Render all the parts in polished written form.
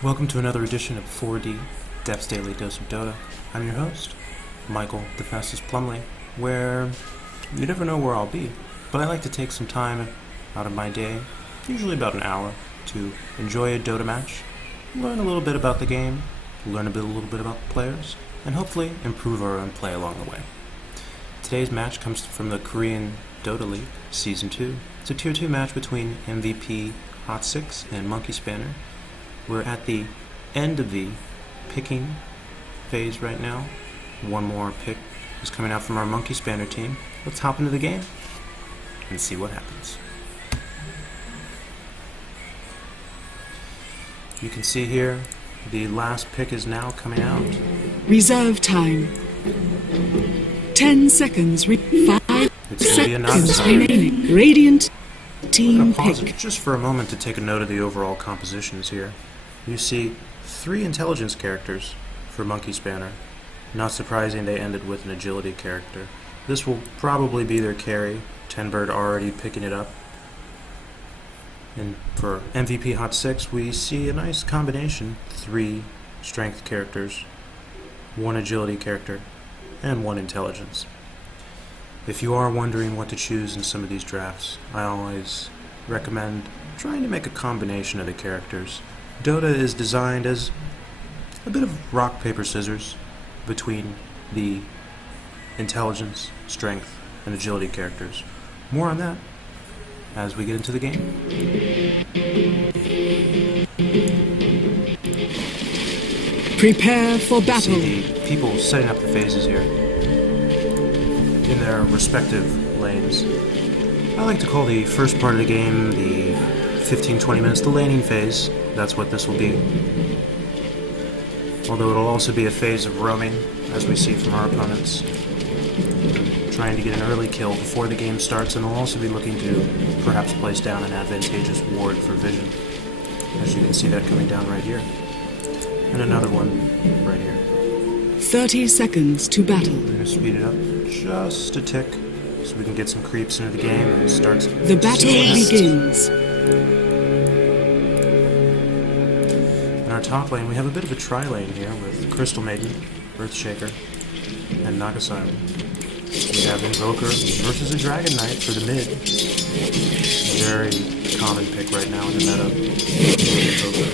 Welcome to another edition of 4D, Dev's Daily Dose of Dota. I'm your host, Michael the Fastest Plumley, where you never know where I'll be, but I like to take some time out of my day, usually about an hour, to enjoy a Dota match, learn a little bit about the game, learn a little bit about the players, and hopefully improve our own play along the way. Today's match comes from the Korean Dota League, Season 2. It's a Tier 2 match between MVP Hot 6 and Monkey Spanner. We're at the end of the picking phase right now. One more pick is coming out from our Monkey Spanner team. Let's hop into the game and see what happens. You can see here, the last pick is now coming out. Reserve time. 10 seconds. 5 seconds remaining. Radiant team pause pick. it just for a moment to take a note of the overall compositions here. You see 3 intelligence characters for Monkey Spanner. Not surprising they ended with an agility character. This will probably be their carry. Tenbird already picking it up. And for MVP Hot 6, we see a nice combination. 3 strength characters, 1 agility character, and 1 intelligence. If you are wondering what to choose in some of these drafts, I always recommend trying to make a combination of the characters. Dota is designed as a bit of rock, paper, scissors between the intelligence, strength, and agility characters. More on that as we get into the game. Prepare for battle. See the people setting up the phases here in their respective lanes. I like to call the first part of the game the 15-20 minutes the laning phase. That's what this will be. Although it'll also be a phase of roaming, as we see from our opponents, trying to get an early kill before the game starts, and they'll also be looking to perhaps place down an advantageous ward for vision, as you can see that coming down right here, and another one right here. 30 seconds to battle. We're going to speed it up just a tick so we can get some creeps into the game and start. The battle begins. In our top lane, we have a bit of a tri-lane here with Crystal Maiden, Earthshaker, and Nagasaki. We have Invoker versus a Dragon Knight for the mid. Very common pick right now in the meta. Invoker.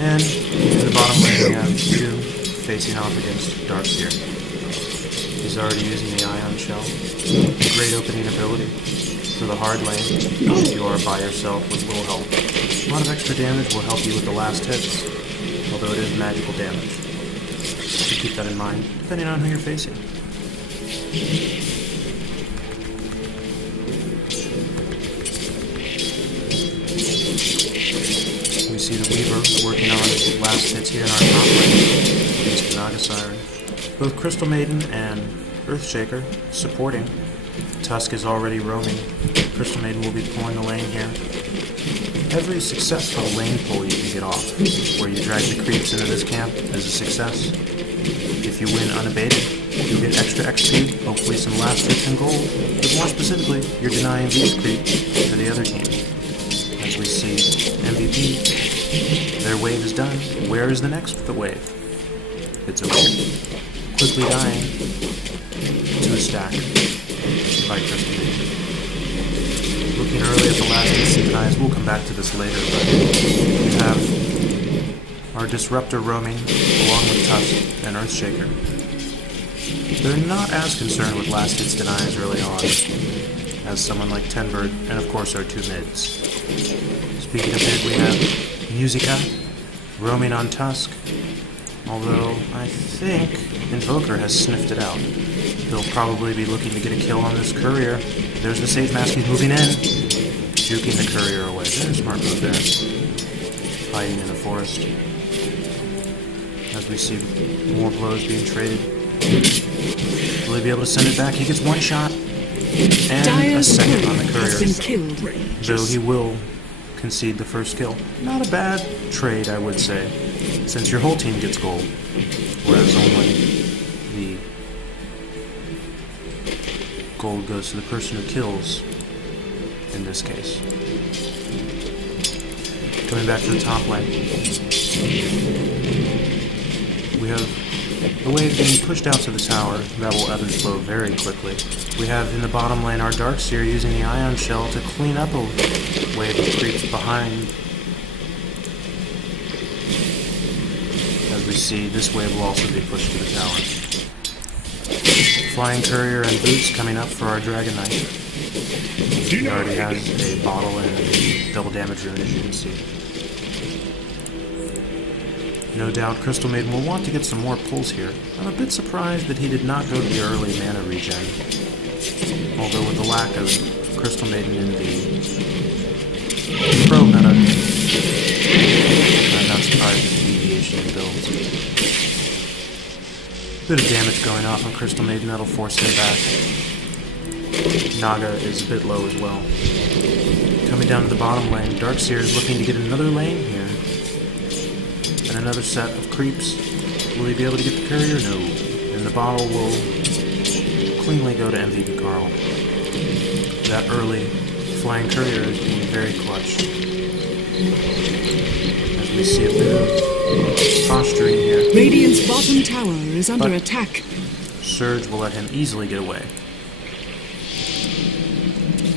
And in the bottom lane, we have Doom facing off against Darkseer. He's already using the Ion Shell. Great opening ability for the hard lane if you are by yourself with little help. A lot of extra damage will help you with the last hits, although it is magical damage. So keep that in mind, depending on who you're facing. We see the Weaver working on last hits here in our top lane against the Nagasaki. Both Crystal Maiden and Earthshaker supporting. Tusk is already roaming. Crystal Maiden will be pulling the lane here. Every successful lane pull you can get off, where you drag the creeps into this camp, is a success. If you win unabated, you'll get extra XP, hopefully some last hits and gold, but more specifically, you're denying these creeps to the other team. As we see MVP, their wave is done. Where is the next wave? It's a wave. Quickly dying to a stack by Crystal Maiden. Looking early at the last synchronized, we'll come back to this later, but we have our Disruptor roaming along with Tusk and Earthshaker. They're not as concerned with last hits denies early on as someone like Tenbird and of course our 2 mids. Speaking of mid, we have Musica roaming on Tusk, although I think Invoker has sniffed it out. He'll probably be looking to get a kill on this courier. There's the Sage Mask, he's moving in, juking the courier away. Very smart move there. Hiding in the forest. As we see more blows being traded. Will he be able to send it back? He gets 1 shot and a second on the courier. Though he will concede the first kill. Not a bad trade, I would say, since your whole team gets gold, whereas only the gold goes to the person who kills in this case. Coming back to the top lane. We have a wave being pushed out to the tower that will ebb and flow very quickly. We have in the bottom lane our Darkseer using the Ion Shell to clean up a wave of creeps behind. As we see, this wave will also be pushed to the tower. Flying Courier and Boots coming up for our Dragon Knight. He already has a bottle and a double damage rune, as you can see. No doubt Crystal Maiden will want to get some more pulls here. I'm a bit surprised that he did not go to the early mana regen. Although with the lack of Crystal Maiden in the pro meta, I'm not surprised at the deviation in builds. Bit of damage going off on Crystal Maiden, that'll force him back. Naga is a bit low as well. Coming down to the bottom lane, Darkseer is looking to get another lane here. And another set of creeps. Will he be able to get the courier? No. And the bottle will cleanly go to MVP Carl. That early flying courier is being very clutch. As we see a bit of posturing here. Radiant's bottom tower is under attack. Surge will let him easily get away.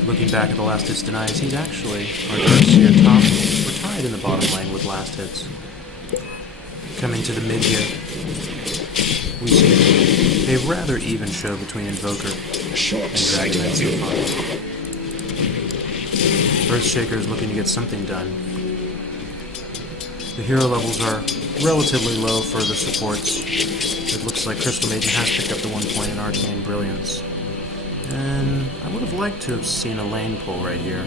Looking back at the last hits denies, he's actually, our Darkseer top, we're tied in the bottom lane with last hits. Coming to the mid here, we see a rather even show between Invoker and Dragon Knight so far. Earthshaker is looking to get something done. The hero levels are relatively low for the supports. It looks like Crystal Maiden has picked up the 1 point in Arcane Brilliance. And I would have liked to have seen a lane pull right here.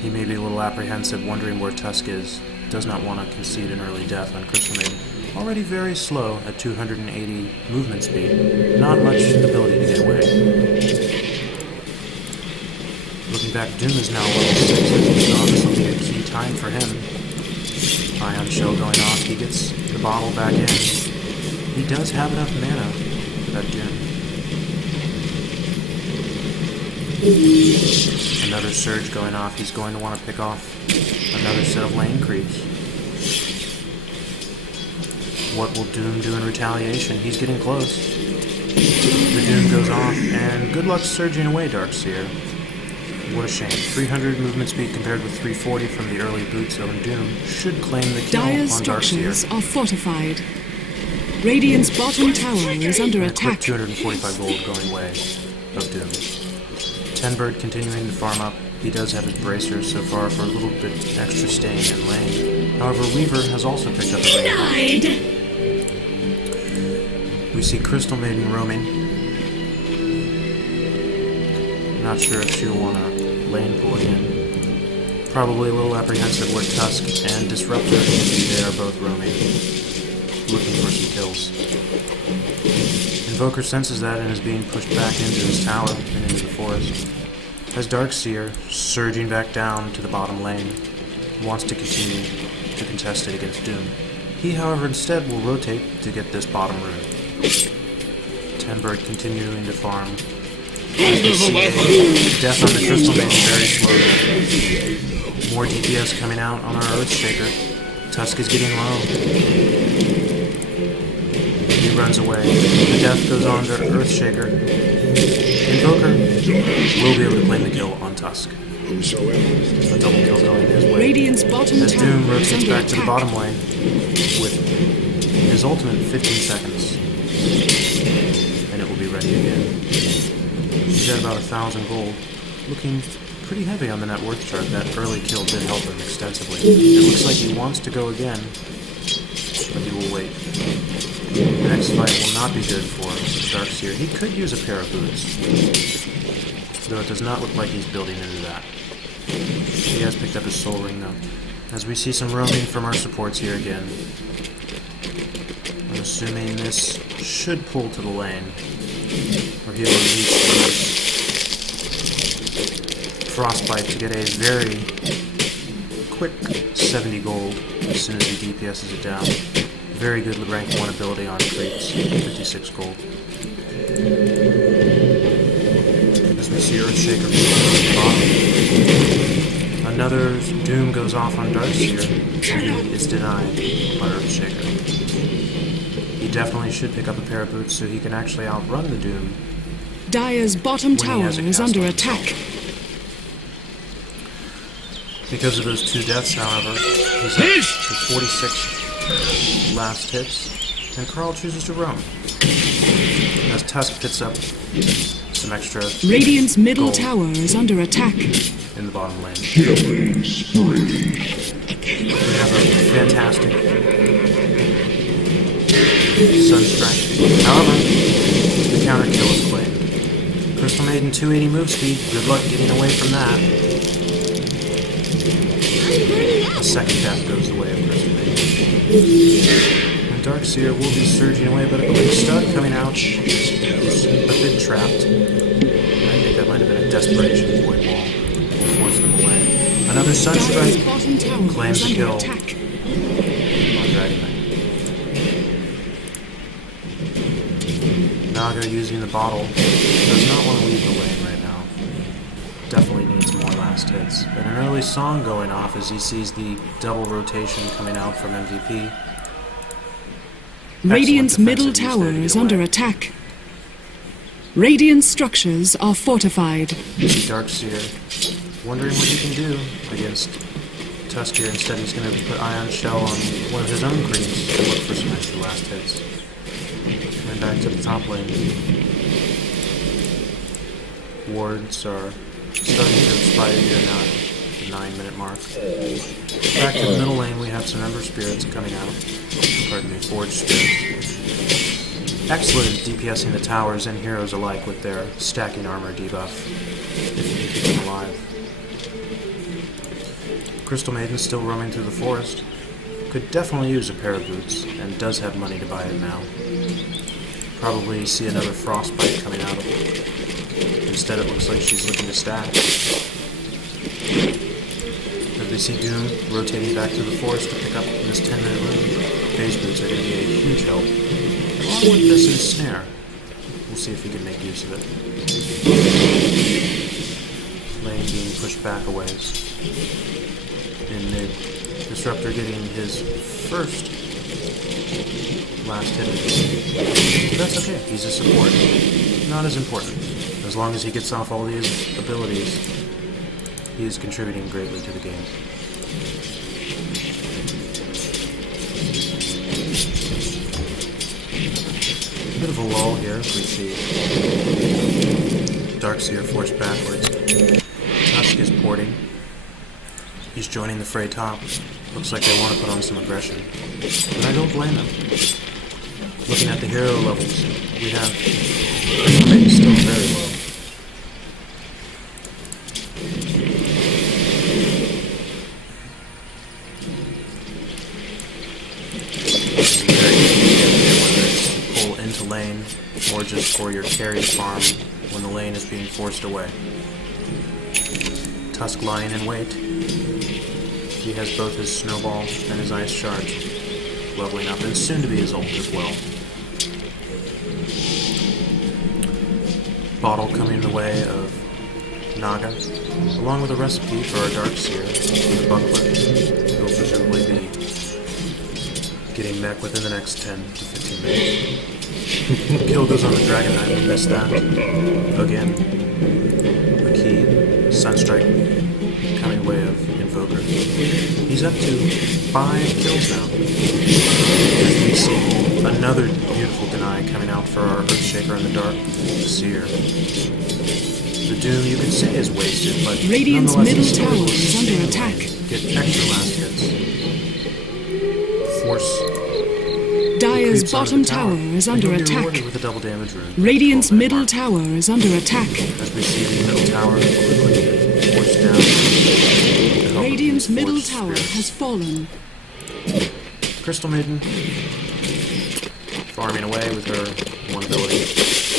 He may be a little apprehensive, wondering where Tusk is. Does not want to concede an early death on Crystal Maiden. Already very slow at 280 movement speed. Not much ability to get away. Looking back, Doom is now level 6. So this will be a key time for him. Ion Shell going off. He gets the bottle back in. He does have enough mana for that Doom. Another Surge going off. He's going to want to pick off another set of lane creeps. What will Doom do in retaliation? He's getting close. The Doom goes off, and good luck surging away, Darkseer. What a shame. 300 movement speed compared with 340 from the early boots, so Doom should claim the kill Dire's on structures Darkseer. are fortified. Radiant's bottom tower is under And a quick attack. 245 gold going away of Doom. Tenbird continuing to farm up. He does have his bracers so far for a little bit extra staying in lane. However, Weaver has also picked up a lane. We see Crystal Maiden roaming. Not sure if she'll want to lane pull again. Probably a little apprehensive where Tusk and Disruptor, they are both roaming, looking for some kills. Invoker senses that and is being pushed back into his tower and into the forest. As Darkseer, surging back down to the bottom lane, wants to continue to contest it against Doom. He, however, instead will rotate to get this bottom rune. Tenbird continuing to farm. As we see a death on the Crystal Maiden very slowly. More DPS coming out on our Earthshaker. Tusk is getting low. He runs away. The death goes on to Earthshaker. Invoker will be able to claim the kill on Tusk. A double kill going his way. Radiant's bottom As Doom tower is rotates under back to the attack. bottom lane with his ultimate in 15 seconds. And it will be ready again. He's at about 1,000 gold. Looking pretty heavy on the net worth chart. That early kill did help him extensively. It looks like he wants to go again, but he will wait. The next fight will not be good for Darkseer. He could use a pair of boots, though it does not look like he's building into that. He has picked up his soul ring though. As we see some roaming from our supports here again. I'm assuming this should pull to the lane, where he will use Frostbite to get a very quick 70 gold as soon as he DPS's it down. Very good rank 1 ability on creeps, 56 gold. As we see Earthshaker from the bottom. Another Doom goes off on Darkseer. He is denied by Earthshaker. He definitely should pick up a pair of boots so he can actually outrun the Doom. Dire's bottom When he tower has a is cast under on attack. Because of those 2 deaths, however, he's up to 46 last hits, and Carl chooses to roam. As Tusk picks up some extra Radiant's middle gold tower is under attack. in the bottom lane. We have a fantastic Sunstrike. However, the counter kill is claimed. Crystal Maiden 280 move speed. Good luck getting away from that. A second death goes the way of Crystal Maiden. And Darkseer will be surging away, but a quick stun coming out. He's a bit trapped. I think that might have been a desperation void wall. We'll force them away. Another Dire's Sunstrike bottom tower claims is the under kill attack. on Dragon Knight. Naga using the bottle does not want to leave the lane right now. Definitely needs more last hits. And an early song going off as he sees the double rotation coming out from MVP. Radiant's Excellent middle defensive use tower there to get is under away. attack. Radiant structures are fortified. You see Darkseer wondering what he can do against Tusk here. Instead, he's going to put Ion Shell on one of his own creeps to look for some extra last hits. Coming back to the top lane. Wards are starting to expire here now at the 9-minute mark. Back to the middle lane, we have some Ember Spirits coming out. Pardon me, Forge Spirits. Excellent at DPSing the towers and heroes alike with their stacking armor debuff, if you can keep them alive. Crystal Maiden still roaming through the forest. Could definitely use a pair of boots, and does have money to buy it now. Probably see another Frostbite coming out of it. Instead it looks like she's looking to stack. As we see Doom rotating back to the forest to pick up this 10-minute room, phase boots are going to be a huge help. Along with this ensnare. We'll see if he can make use of it. Lane being pushed back a ways. In mid. Disruptor getting his first last hit of the game. But that's okay, he's a support. Not as important. As long as he gets off all these abilities, he is contributing greatly to the game. A bit of a lull here. We see Darkseer forced backwards. Tusk is porting. He's joining the fray top. Looks like they want to put on some aggression. And I don't blame them. Looking at the hero levels, we have Crystal still very low. Pull into lane, or just for your carry farm when the lane is being forced away. Tusk lying in wait. He has both his snowball and his ice charge leveling up, and soon to be his ult as well. Bottle coming in the way of Naga, along with a recipe for our Darkseer, the Buckler, who will presumably be getting mech within the next 10 to 15 minutes. Kill goes on the Dragon Knight, we missed that. Again. A key Sunstrike coming away of Invoker. He's up to 5 kills now. As we see another beautiful deny coming out for our Earthshaker in the dark Seer. The Doom you could say is wasted, but Radiant's nonetheless middle it's still tower able to is stay under in the attack. lane, get extra last hits. Force Dire's creeps onto bottom the tower, tower is and under he'll be attack. rewarded with a double damage rune. Radiant's 12-minute middle mark. tower is under attack. As we see the middle tower quickly forced down. with the help of Radiant's these middle forged tower spirits. has fallen. Crystal Maiden farming away with her one ability.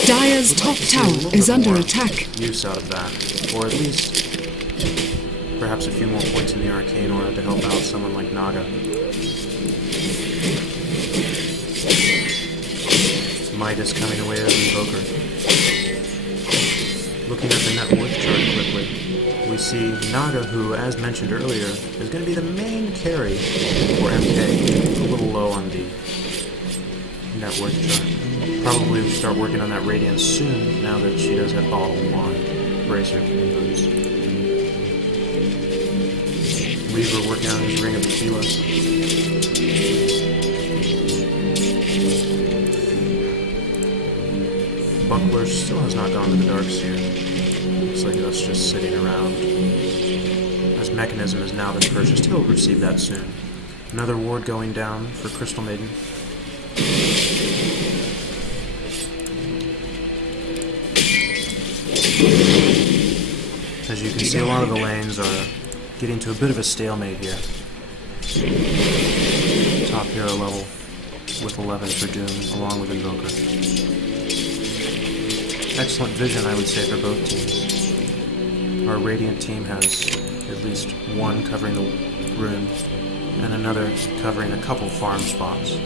Dire's Would top like to see a tower little is bit under more attack. Use out of that, or at least perhaps a few more points in the arcane aura to help out someone like Naga. Midas coming away as Invoker. Looking at the net worth chart quickly, we see Naga, who, as mentioned earlier, is going to be the main carry for MK. A little low on the net worth chart. Probably start working on that Radiance soon, now that she does have Bottle on Bracer and Boots. Weaver working on his Ring of Aquila. Buckler still has not gone to the Darkseer. Looks like that's just sitting around. As Mechanism has now been purchased, he'll receive that soon. Another ward going down for Crystal Maiden. As you can see, a lot of the lanes are getting to a bit of a stalemate here. Top hero level with 11 for Doom, along with Invoker. Excellent vision, I would say, for both teams. Our Radiant team has at least one covering the room, and another covering a couple farm spots.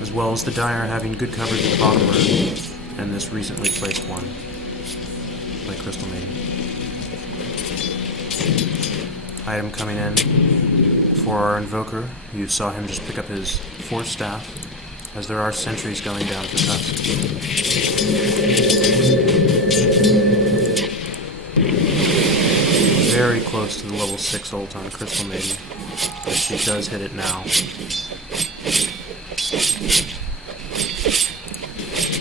As well as the Dire having good coverage at the bottom room, and this recently placed one by Crystal Maiden. Item coming in for our Invoker. You saw him just pick up his Force Staff, as there are sentries going down to Tusk. Very close to the level 6 ult on Crystal Maiden, but she does hit it now.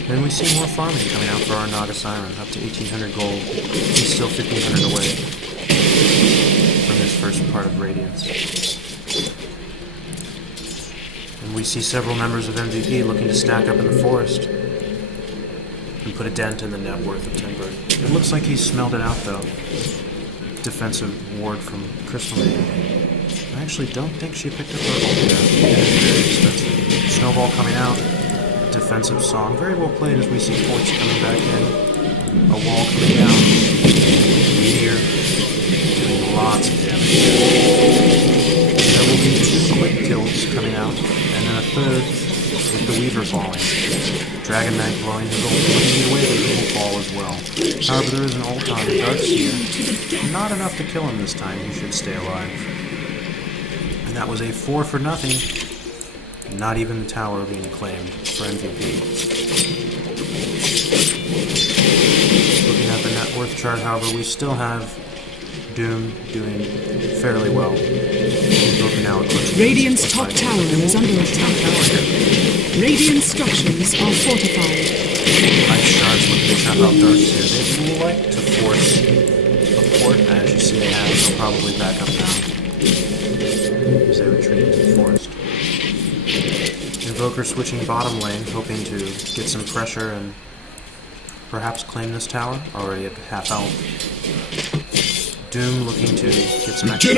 Then we see more farming coming out for our Naga Siren, up to 1800 gold. He's still 1500 away from his first part of Radiance. And we see several members of MVP looking to stack up in the forest and put a dent in the net worth of Timber. It looks like he's smelled it out, though. Defensive ward from Crystal Maiden. I actually don't think she picked up her ult yet. It is very expensive. Snowball coming out. Defensive song. Very well played as we see Forts coming back in. A wall coming down. Meteor doing lots of damage. There will be 2 quick kills coming out, and then a third with the Weaver falling. Dragon Knight blowing his ult, looking away, but he will fall as well. However, there is an ult on the Darkseer. Not enough to kill him this time. He should stay alive. And that was a 4 for nothing. Not even the tower being claimed for MVP. Looking at the net worth chart, however, we still have Doom doing fairly well. Radiant's top tower is under attack. Radiant structures are fortified. Ice shards looking to trap out Darkseer. They would like to force a port, and as you see they have, they'll probably back up now as they retreat into the forest. Invoker switching bottom lane, hoping to get some pressure and perhaps claim this tower, already at half health. Doom looking to get some extra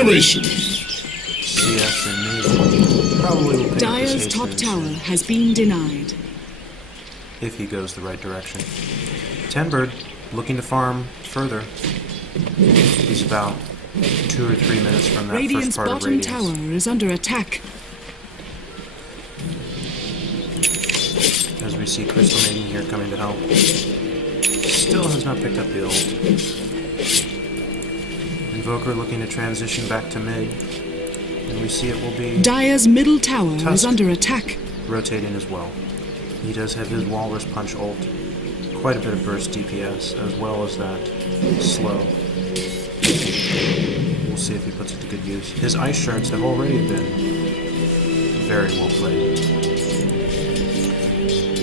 CS and mid. Probably will pick Dire's top tower has been denied. If he goes the right direction. Tenbird looking to farm further. He's about 2 or 3 minutes from that Radiant's first part of bottom Radiance. tower is under attack. As we see Crystal Maiden here coming to help. Still has not picked up the ult. Invoker looking to transition back to mid. And we see it will be Dire's middle tower Tusk is under attack. rotating as well. He does have his Walrus Punch ult. Quite a bit of burst DPS, as well as that slow. We'll see if he puts it to good use. His Ice Shards have already been very well played.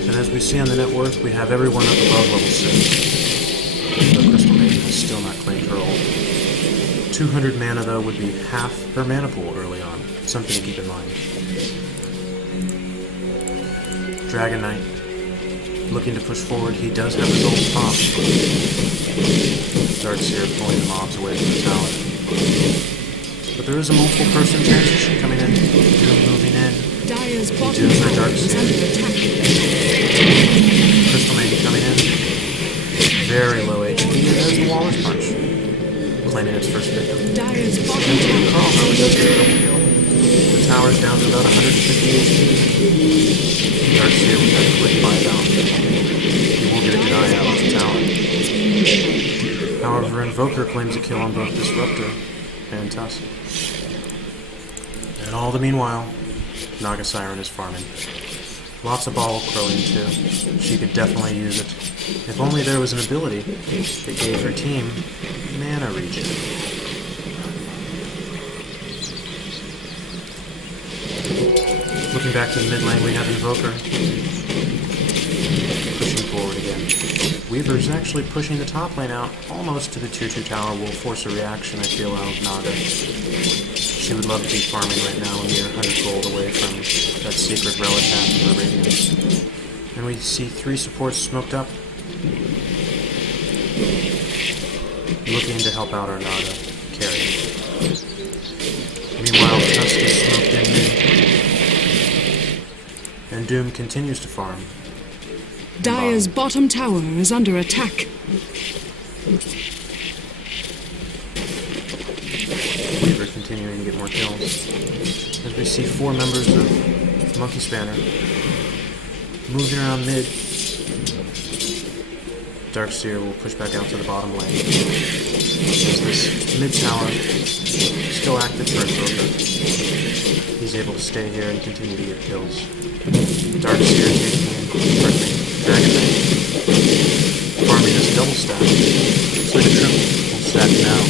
And as we see on the net worth, we have everyone up above level 6. Though Crystal Maiden has still not claimed her ult. 200 mana, though, would be half her mana pool early on. Something to keep in mind. Dragon Knight looking to push forward. He does have his ult pop. Darkseer pulling the mobs away from the tower. But there is a multiple person transition coming in. Doom moving in. Dire's bottom Doom's for tower is Darkseer. under attack. Crystal Maiden coming in. Very low HP. And there's the Walrus Punch. Claiming its first victim. Dire's bottom Carl, tower however, is does under get a attack. kill. The tower's down to about 150 HP. Darkseer with that quick buydown. He will get a deny out on the tower. However, Invoker claims a kill on both Disruptor and Tusk. And all the meanwhile, Naga Siren is farming. Lots of bottle crowing too. She could definitely use it. If only there was an ability that gave her team mana regen. Looking back to the mid lane, we have Invoker. Pushing forward again. Weaver's actually pushing the top lane out almost to the 2-2 tower. Will force a reaction, I feel, out of Naga. She would love to be farming right now, a mere 100 gold away from that secret relic half of her radiance. And we see 3 supports smoked up, looking to help out our Naga carry. Meanwhile, Tusk is smoked in mid, and Doom continues to farm. Dire's bottom tower is under attack. Weaver continuing to get more kills. As we see 4 members of Monkey Spanner moving around mid. Darkseer will push back out to the bottom lane. As this mid tower still active for Invoker. He's able to stay here and continue to get kills. Darkseer taking in Dragon Knight. Farming this double stack. It's like a triple stack now.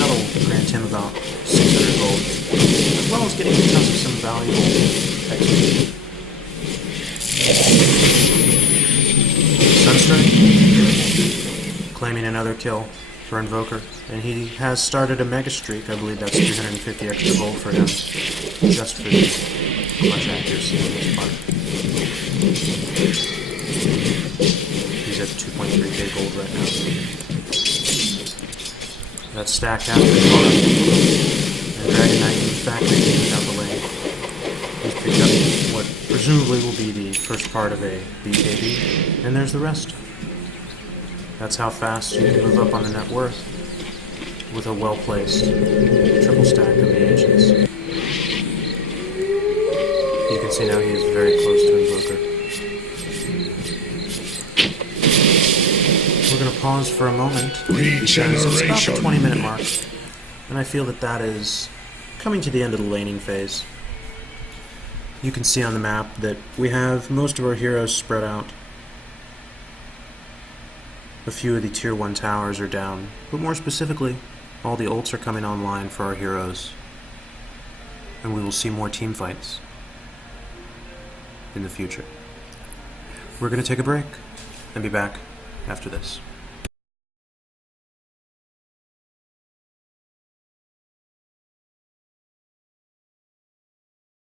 That'll grant him about 600 gold. As well as getting Tusk some valuable XP. Sunstrike claiming another kill for Invoker, and he has started a mega streak. I believe that's 350 extra gold for him, just for the clutch accuracy on this part. He's at 2.3k gold right now. That stack has been caught up, and Dragon Knight in fact taking down the lane. He's picked up what presumably will be the first part of a BKB, and there's the rest. That's how fast you can move up on the net worth with a well-placed triple stack of the ancients. You can see now he is very close to Invoker. We're going to pause for a moment because it's about the 20-minute mark, and I feel that that is coming to the end of the laning phase. You can see on the map that we have most of our heroes spread out. A few of the tier 1 towers are down, but more specifically, all the ults are coming online for our heroes, and we will see more team fights in the future. We're going to take a break and be back after this.